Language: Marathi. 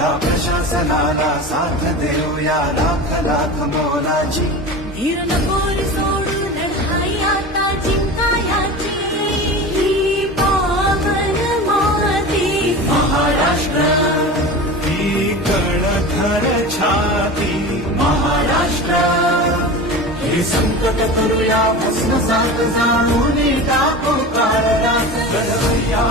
या प्रशासनाला साथ देऊया लाख लाख मोलाची. धीर नको रे सोडू लढाई आता जिंकायाची. ही पावन माती महाराष्ट्र ही कणखर छाती महाराष्ट्र. हे संकट करूया भस्मसात जाणून टाकू काळरात लढवूया.